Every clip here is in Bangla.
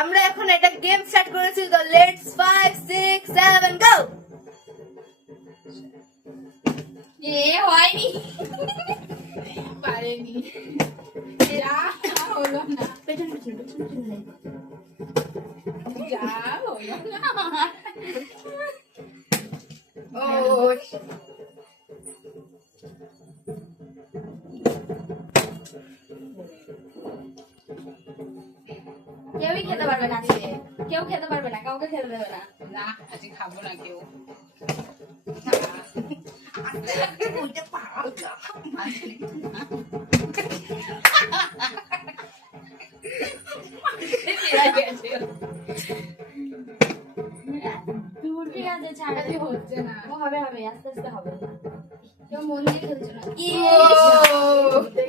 আমরা এখন একটা গেম স্টার্ট করেছি, তো লেটস 5 6 7 গো। এ হয়নি, পারেনি, যা হলো না, পেছনে পেছনে পেছনে যা হলো না। ও কেউই খেতে পারবে না আজকে, কেউ খেতে পারবে না, কাউকে খেতে দেবে না। না আজকে খাবো না কেউ। ঠিক আছে, ছাড়া হচ্ছে না, ও হবে হবে, আস্তে আস্তে হবে। কেউ মন দিয়ে খেলছো না।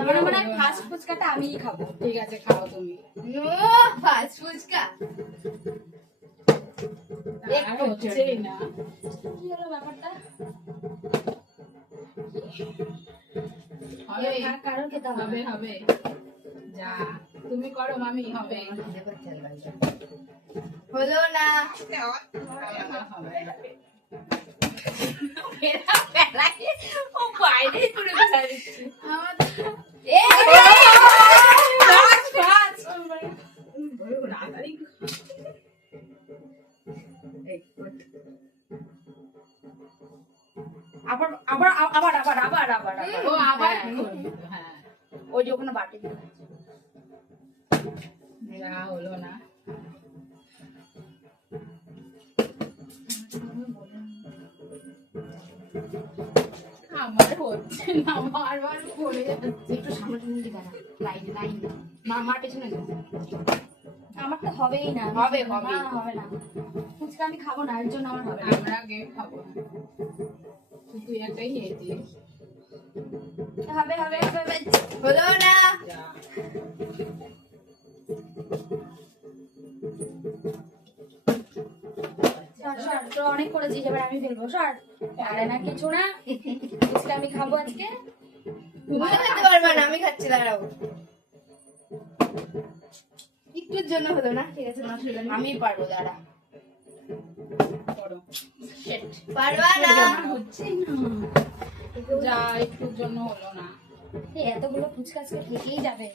আমার মনে হয় ফার্স্ট ফুচকাটা আমিই খাবো। ঠিক আছে খাও তুমি। ফাস্ট ফুচকা আর হচ্ছেই না। কি হলো ব্যাপারটা? হবে কারোর খেতে হবে। হবে হবে, যা তুমি করো মামি, হবে। হলো না। ও বাইরে ঘুরে বেড়াচ্ছে। আবার আবার আবার আবার আবার আবার ও আবার হ্যাঁ, ওই যে ওখানে বাটি দিয়ে যা হলো না। আমার হচ্ছে না, বারবার পড়ে যাচ্ছে। একটু সামনে সামনে দিবা না, লাইন লাইন মার পেছনে যাও। আমার তো হবেই না। হবে, হবে। না, হবে না। ফুচকা আমি খাবো না, এর জন্য আমার হবে না। আমরা আগে খাবো না, তুই একটাই খেয়েছিস। হবে হবে হবে হবে। হলো না। যা সর সর, তো অনেক করেছিস, এবার আমি ফেলবো। সর, পারে না কিছু না। ফুচকা আমি খাবো আজকে। তুমি খেতে পারবে না, আমি খাচ্ছি, দাঁড়াও। একটুর জন্য হলো না, ঠিক আছে, আমি পারবো, দাঁড়া। করো। পারবা না। হচ্ছেই না, যা একটুর জন্য হলো না। এই এতগুলো ফুচকা আজকে থেকেই যাবে।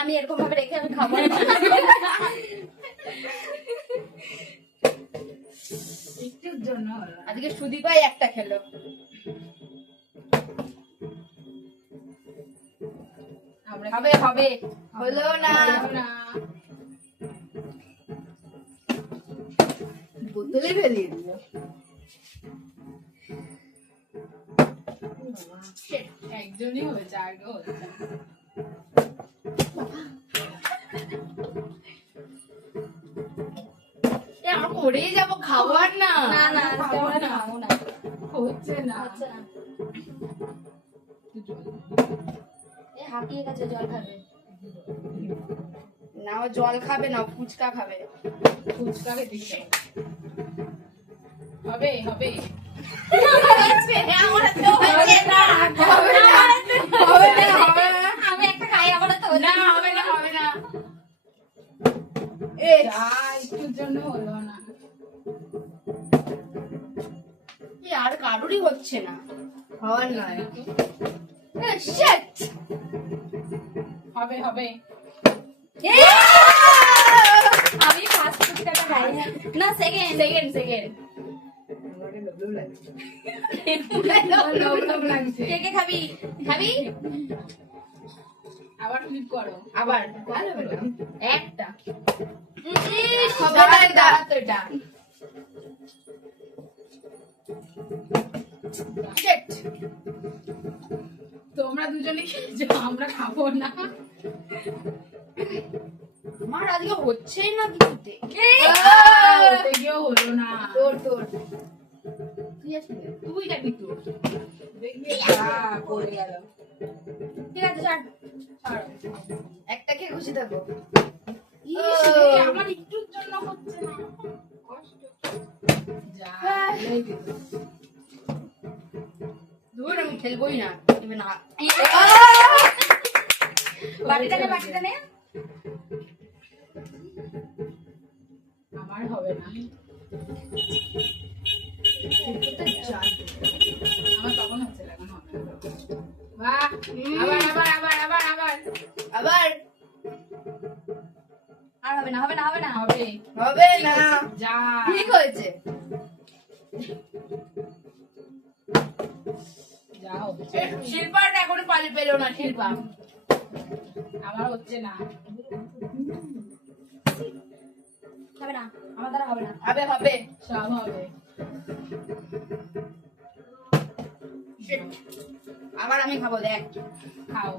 আমি এরকম ভাবে রেখে আমি খাবো না। একটুর জন্য হলো না। আজকে সুদীপাই একটা খেলো। আমরা হবে হবে, হলো না। হলো না। বোতলে ফেলিয়ে দিল। একজনই হয়েছে, আগে হচ্ছে না। আমার করেই যাবো খাবার না। না না, আজকে আমরা খাবো না। হচ্ছে না। হচ্ছে না। এ হাঁপিয়ে গেছে, জল খাবে। না, ও জল খাবে না, ফুচকা খাবে। ফুচকা খেতে ইচ্ছে করে। হবে হবে, আমার তো হচ্ছে না। হবে না, হবে না, হবে না। আমি একটা খাই, আমার তো না, হবে না, হবে না। যা একটুর জন্য হলো না। আর কারোরই হচ্ছে না, হওয়ার নয়। Shit! হবে হবে, আমি ফার্স্ট ফুচকাটা খাই না, সেকেন্ড সেকেন্ড সেকেন্ড। লোভ লোভ লাগছে। কে কে খাবি? খাবি? আবার ফ্লিপ করো। আবার ভালো হলো। একটা হবে না, দাঁড়া তো এটা। Shit! তোমরা দুজনে খেয়েছো, আমরা খাবো না। আমার আজকে হচ্ছেই না কিছুতে। ওতে গিয়েও হলো না। তোর তোর তুই আসবি, তুই যাবি তোর, দেখবি পড়ে গেল। ঠিক আছে, ছাড়। ছাড়ো। একটা খেয়ে খুশি থাকো। ইস রে, আমার একটুর জন্য হচ্ছে না, কষ্ট। যা এই যে। দূর, আমি খেলবোই না, এবার না। বাটিটা নে, বাটিটা নে। হবে না। আমার তখন হচ্ছে না, এখন হবে না। বাহ, আবার আবার আবার আবার আবার আবার আর হবে না হবে না হবে না হবে। হবে না। যা ঠিক হয়েছে। যা হচ্ছে। শিল্পার এখনো পালি পেলো না শিল্পা। আমার হচ্ছে না। হবে না আমার দ্বারা হবে না হবে হবে। সব হবে। Shit. আবার আমি খাবো দেখ। খাও।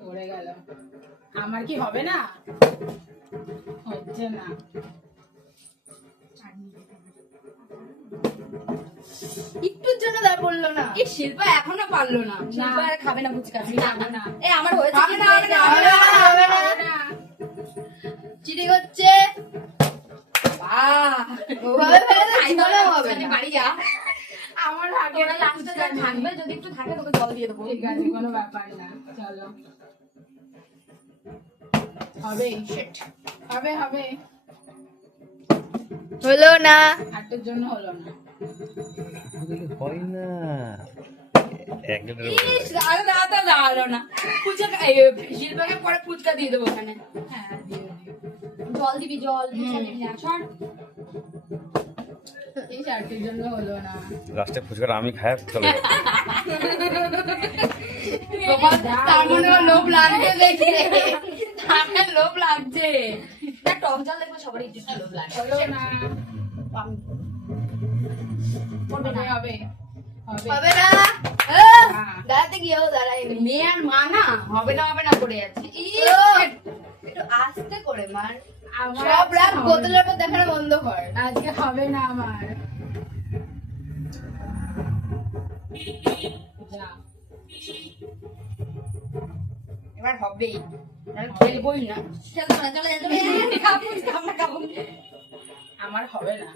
পড়ে গেল। আমার কি হবে না? হচ্ছে না। একটুর জন্য দা বললো না। এই শিল্পা এখনো পারলো না শিল্পা আর খাবে না ফুচকা খাবো না। এই আমার হয়েছে হবে না, হবে না, হবে হবে না, হবে না। হবে না। চিটিং হচ্ছে। বাহ ওভাবে ফেলে দিচ্ছি, মনেও হবে না। বাড়ি যা আমার ভাগে তোরা লাস্টে যা থাকবে যদি একটু থাকে তোকে জল দিয়ে দেবো ঠিক আছে, কোনো ব্যাপার না। চলো। হবে। Shit. হবে হবে। হলো না। হাটের জন্য হলো না। হয় না একজনের ইস, আরো দাঁড়াতে দাঁড়ালো না ফুচকা শিল্পাকে পরে ফুচকা দিয়ে দেবো ওখানে হ্যাঁ, দিও দিও। জল দিবি জল ফুচকা দিবি না শোন এই চারটির জন্য হলো না। লাস্টে ফুচকাটা আমি খাই চলো তার মনে হয় লোভ লাগছে দেখে। আমার লোভ লাগছে না টক জল দেখবে সবারই একটু একটু লোভ লাগে হলো না। করবে না হবে হবে। হবে না। হ্যাঁ। দাঁড়াতে গিয়েও দাঁড়াইনি। মেয়ে আর মা না হবে না করে যাচ্ছে ও, একটু আস্তে করে মার। আমার সব রাত হবে বোতলের উপর দেখানো বন্ধ কর। না। আজকে হবে না আমার। যা। এবার হবেই খেলবই না খেলবো না চলে যাবে খাবো আমরা খাবো আমার হবে না।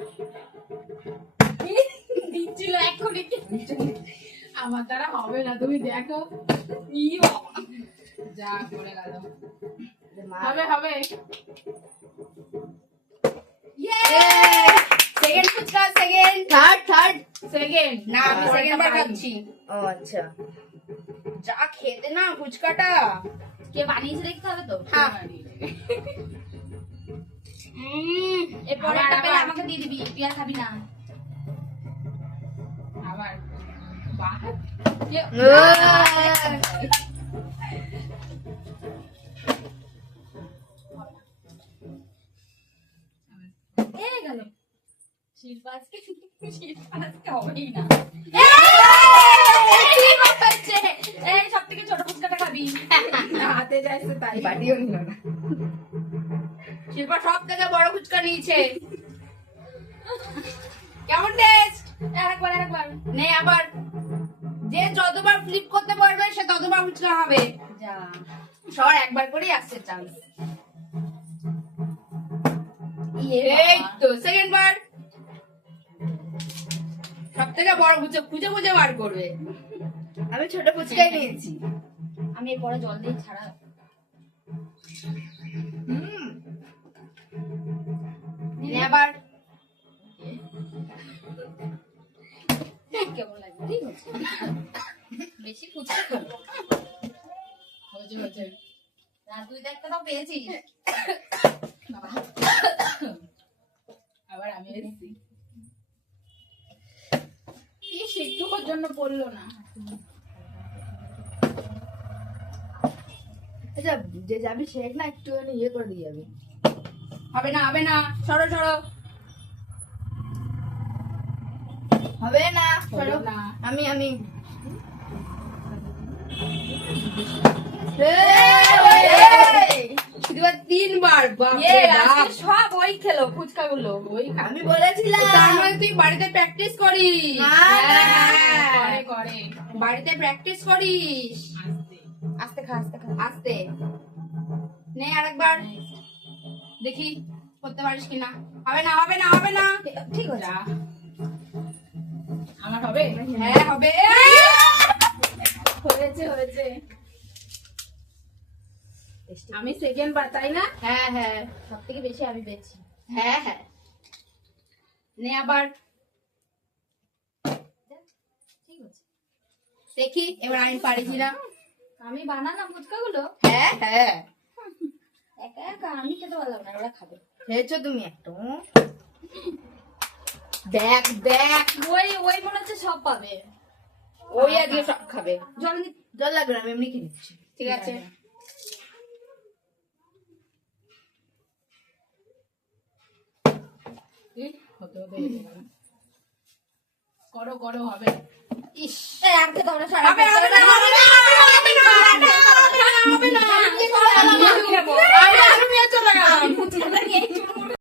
দিচ্ছিল এক্ষুনি আমার দ্বারা হবে না, তুমি দেখো। ই বাবা। যা করে গেল। মার। হবে হবে। Second fuchka second third. Second. না আমি সেকেন্ড বার খাচ্ছি ও আচ্ছা। যা খেতে না ফুচকাটা কে বানিয়েছে দেখতে হবে তো হ্যাঁ। এরপরে আবার, একটা পেলে আবার। আমাকে দিয়ে দিবি তুই আর খাবি না আবার। বাহ। এই গেল শিল্পা আজকে হবেই না এই সব থেকে ছোট ফুচকাটা খাবি হাতে যাইছে তাই। বাটিও নিল না। শিল্পা সব থেকে বড় ফুচকা নিয়েছে কেমন টেস্ট আরেকবার নে আবার যে যতবার ফ্লিপ করতে পারবে সে ততবার ফুচকা হবে যা সবার একবার করেই আসছে চান্স এই তো সেকেন্ড বার সব থেকে বড় ফুচকা খুঁজে খুঁজে বার করবে আমি ছোট ফুচকাই নিয়েছি। আমি এরপরে জল দিয়ে ছাড়া নে আবার কেমন লাগবে ঠিক আছে বেশি ফুচকা খাবো হয়েছে হয়েছে। না তুই তো একটা তাও পেয়েছিস বাবা। আবার আমি এসেছি। ইস, একটুকুর জন্য পড়লো না। আচ্ছা যে যাবি সে না একটুখানি ইয়ে করে দিয়ে যাবি। হবে না সরো সরো হবে না। হলো না। আমি এবার তিনবার বাপরে বাপ। সব ওই খেলো ফুচকা গুলো ওই আমি বলেছিলাম। তার মানে তুই বাড়িতে প্র্যাকটিস করিস না, না। করে করে। বাড়িতে প্র্যাকটিস করিস আস্তে। আস্তে আস্তে নে আরেকবার দেখি করতে পারিস কিনা হবে না ঠিক আছে। যা। আমার হবে। হ্যাঁ হবে হয়েছে হয়েছে। আমি সেকেন্ড বার, তাই না? হ্যাঁ হ্যাঁ সব থেকে বেশি আমি পেয়েছি। হ্যাঁ হ্যাঁ নে আবার ঠিক আছে, দেখি এবার আমি পারি কিনা। আমি বানালাম ফুচকাগুলো, হ্যাঁ হ্যাঁ একা একা আমি খেতে পারলাম না, ওরা খাবে। খেয়েছো তুমি একটু। দেখ দেখ ওই মনে হচ্ছে সব পাবে। ওই আজকে সব খাবে। জল জল লাগবে না, আমি এমনি খেয়ে নিচ্ছি। ঠিক আছে হতে হতে হয়ে গেল। করো করো, হবে। ইস এই আর খেতে হবে সারা হবে হবে না হবে না হবে না হবে না হবে না আমি নিয়ে চলে গেলাম। ফুচকাটা নিয়ে চুরমুর